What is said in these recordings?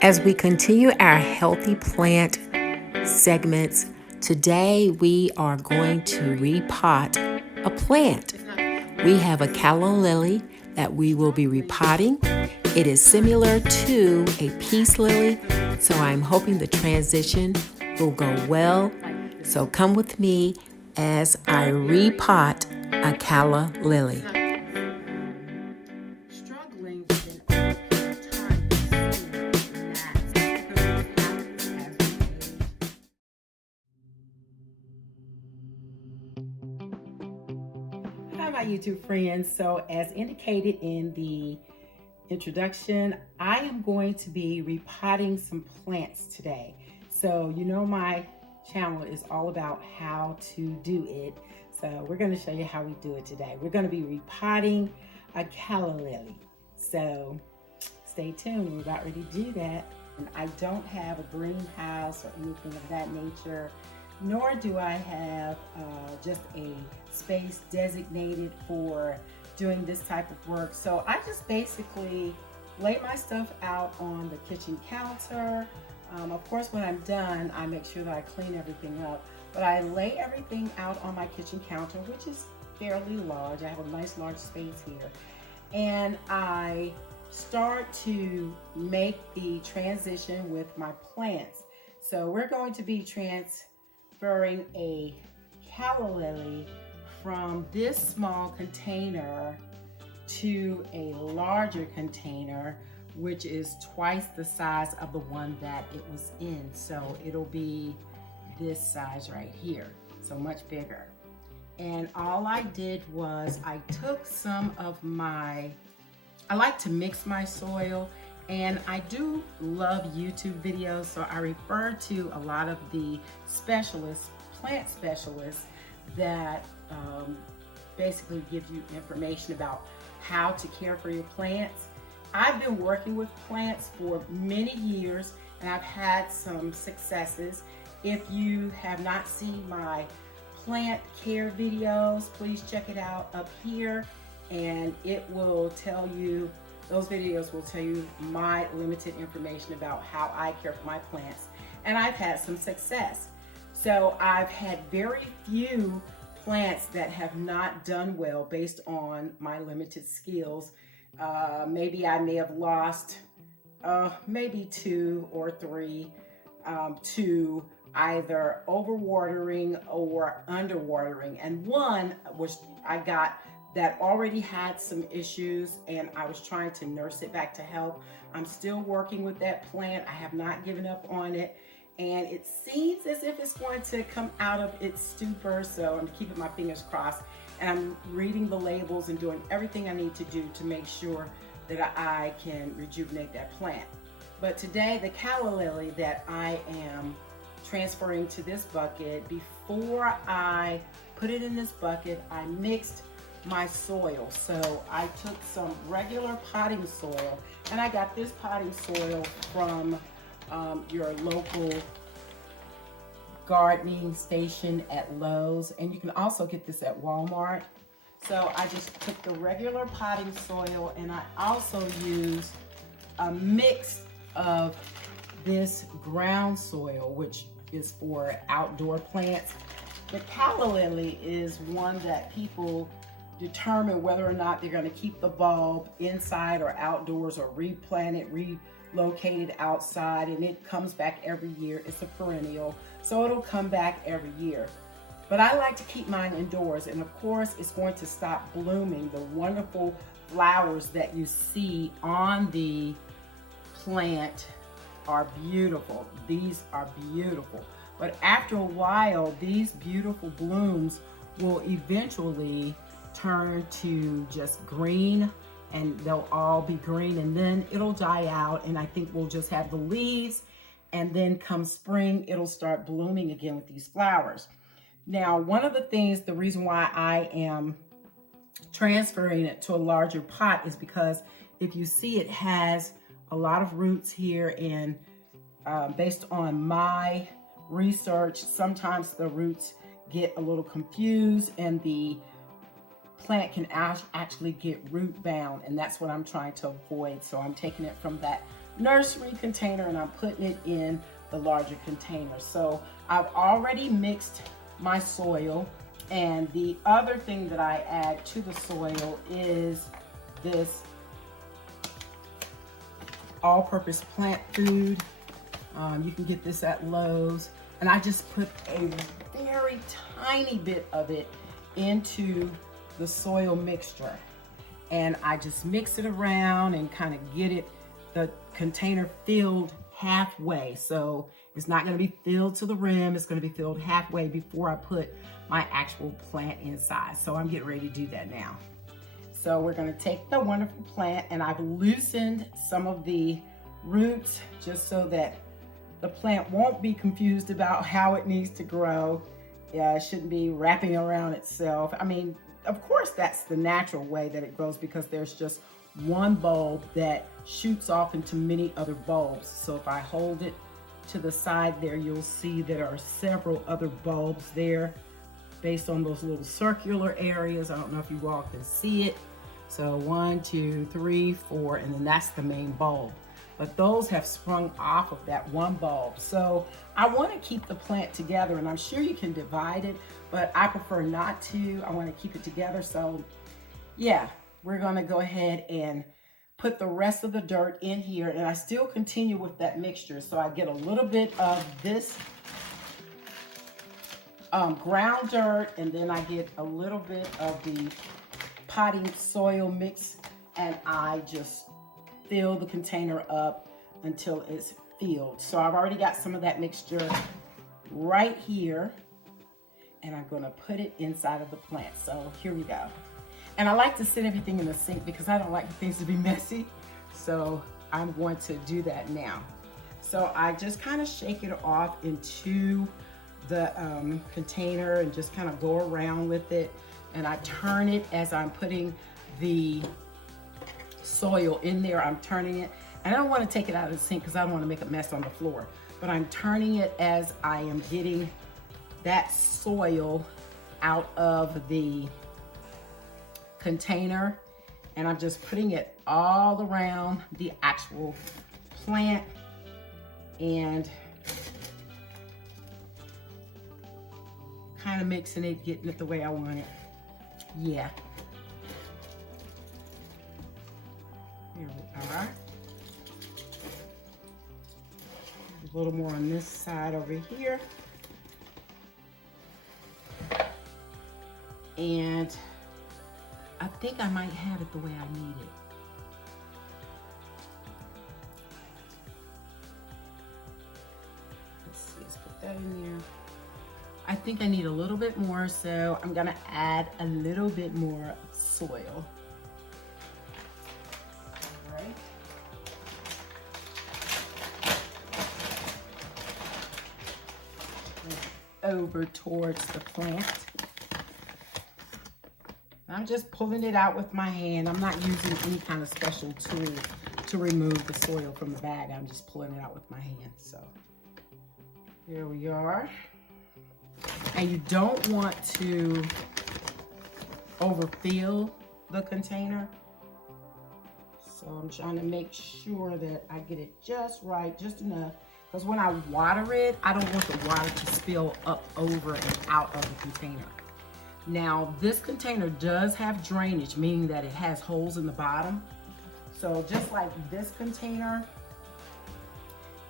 As we continue our healthy plant segments, today we are going to repot a plant. We have a Calla Lily that we will be repotting. It is similar to a peace lily, so I'm hoping the transition will go well. So come with me as I repot a Calla Lily. Struggling Hi, my YouTube friends. So as indicated in the introduction, I am going to be repotting some plants today. So you know my channel is all about how to do it. So we're going to show you how we do it today. We're going to be repotting a Calla Lily. So stay tuned. We're about ready to do that. And I don't have a greenhouse or anything of that nature, nor do I have just a space designated for doing this type of work. So I just basically lay my stuff out on the kitchen counter. Of course, when I'm done, I make sure that I clean everything up, but I lay everything out on my kitchen counter, which is fairly large. I have a nice large space here. And I start to make the transition with my plants. So we're going to be transferring a Calla Lily from this small container to a larger container, which is twice the size of the one that it was in. So it'll be this size right here, so much bigger. And all I did was I took some of my, I like to mix my soil, and I do love YouTube videos, so I refer to a lot of the specialists, plant specialists, that basically give you information about how to care for your plants. I've been working with plants for many years, and I've had some successes. If you have not seen my plant care videos, please check it out up here, and it will tell you, those videos will tell you my limited information about how I care for my plants, and I've had some success. So I've had very few plants that have not done well based on my limited skills. Maybe I may have lost maybe 2 or 3 to either overwatering or underwatering. And one was I got that already had some issues, and I was trying to nurse it back to health. I'm still working with that plant. I have not given up on it, and it seems as if it's going to come out of its stupor, so I'm keeping my fingers crossed, and I'm reading the labels and doing everything I need to do to make sure that I can rejuvenate that plant. But today, the Calla Lily that I am transferring to this bucket, before I put it in this bucket, I mixed my soil. So I took some regular potting soil, and I got this potting soil from your local gardening station at Lowe's, and you can also get this at Walmart. So I just took the regular potting soil, and I also used a mix of this ground soil, which is for outdoor plants. The Calla Lily is one that people determine whether or not they're going to keep the bulb inside or outdoors, or replant it, relocate it outside, and it comes back every year. It's a perennial, so it'll come back every year. But I like to keep mine indoors, and of course it's going to stop blooming. The wonderful flowers that you see on the plant are beautiful. These are beautiful. But after a while, these beautiful blooms will eventually turn to just green, and they'll all be green, and then it'll die out, and I think we'll just have the leaves, and then come spring, it'll start blooming again with these flowers. Now, one of the things, the reason why I am transferring it to a larger pot is because if you see, it has a lot of roots here, and based on my research, sometimes the roots get a little confused and the plant can actually get root bound, and that's what I'm trying to avoid. So I'm taking it from that nursery container and I'm putting it in the larger container. So I've already mixed my soil, and the other thing that I add to the soil is this all-purpose plant food. You can get this at Lowe's, and I just put a very tiny bit of it into the soil mixture, and I just mix it around and kind of get the container filled halfway. So it's not going to be filled to the rim, it's going to be filled halfway before I put my actual plant inside. So I'm getting ready to do that now. So we're going to take the wonderful plant, and I've loosened some of the roots just so that the plant won't be confused about how it needs to grow. Yeah, it shouldn't be wrapping around itself. I mean, of course, that's the natural way that it grows, because there's just one bulb that shoots off into many other bulbs. So if I hold it to the side there, you'll see there are several other bulbs there based on those little circular areas. I don't know if you all can see it. So 1, 2, 3, 4, and then that's the main bulb. But those have sprung off of that one bulb. So I want to keep the plant together, and I'm sure you can divide it, but I prefer not to. I want to keep it together. So yeah, we're going to go ahead and put the rest of the dirt in here, and I still continue with that mixture. So I get a little bit of this ground dirt, and then I get a little bit of the potting soil mix, and I just fill the container up until it's filled. So I've already got some of that mixture right here, and I'm gonna put it inside of the plant. So here we go. And I like to set everything in the sink because I don't like things to be messy. So I'm going to do that now. So I just kind of shake it off into the container and just kind of go around with it. And I turn it as I'm putting the soil in there. I'm turning it, and I don't want to take it out of the sink because I don't want to make a mess on the floor, but I'm turning it as I am getting that soil out of the container, and I'm just putting it all around the actual plant and kind of mixing it, getting it the way I want it. Yeah. Here we are. A little more on this side over here. And I think I might have it the way I need it. Let's see, let's put that in there. I think I need a little bit more, so I'm gonna add a little bit more soil. Over towards the plant. I'm just pulling it out with my hand. I'm not using any kind of special tool to remove the soil from the bag. I'm just pulling it out with my hand. So here we are. And you don't want to overfill the container. So I'm trying to make sure that I get it just right, just enough. Because when I water it, I don't want the water to spill up over and out of the container. Now, this container does have drainage, meaning that it has holes in the bottom. So just like this container,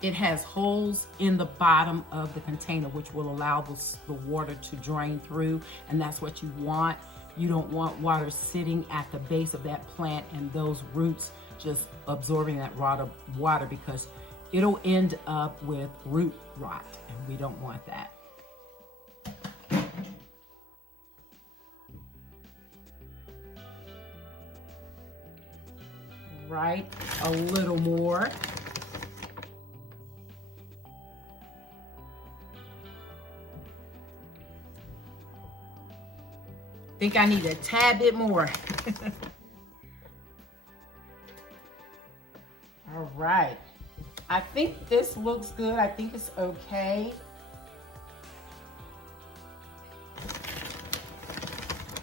it has holes in the bottom of the container, which will allow the water to drain through, and that's what you want. You don't want water sitting at the base of that plant and those roots just absorbing that water, because it'll end up with root rot, and we don't want that. Right, a little more. Think I need a tad bit more. All right. I think this looks good. I think it's okay.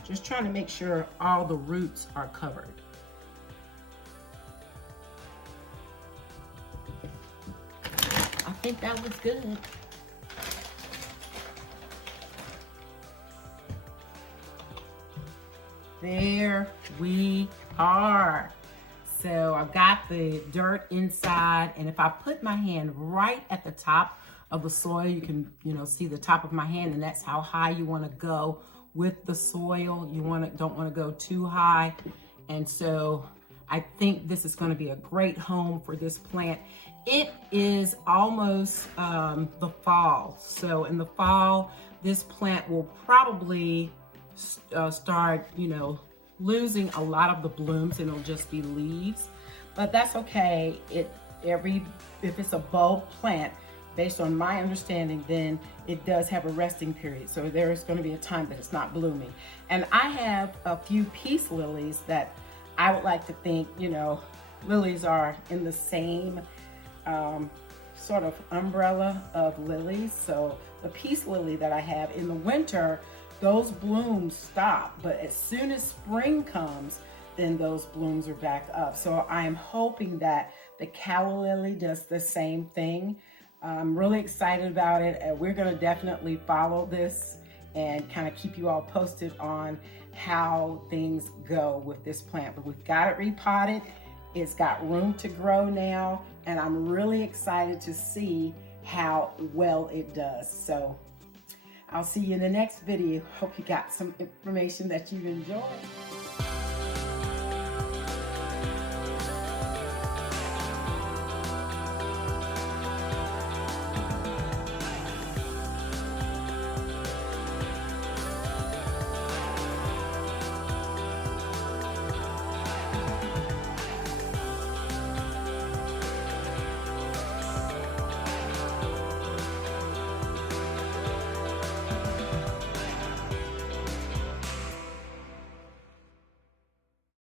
Just trying to make sure all the roots are covered. think that was good. There we are. So I've got the dirt inside, and if I put my hand right at the top of the soil, you can, see the top of my hand, and that's how high you want to go with the soil. You don't want to go too high. And so I think this is going to be a great home for this plant. It is almost the fall. So in the fall, this plant will probably start, losing a lot of the blooms, and it'll just be leaves. But that's okay. If it's a bulb plant, based on my understanding, then it does have a resting period. So there's going to be a time that it's not blooming. And I have a few peace lilies that I would like to think, lilies are in the same sort of umbrella of lilies. So the peace lily that I have in the winter, those blooms stop, but as soon as spring comes, then those blooms are back up. So I'm hoping that the Calla Lily does the same thing. I'm really excited about it, and we're going to definitely follow this and kind of keep you all posted on how things go with this plant. But we've got it repotted. It's got room to grow now, and I'm really excited to see how well it does. So I'll see you in the next video. Hope you got some information that you enjoyed.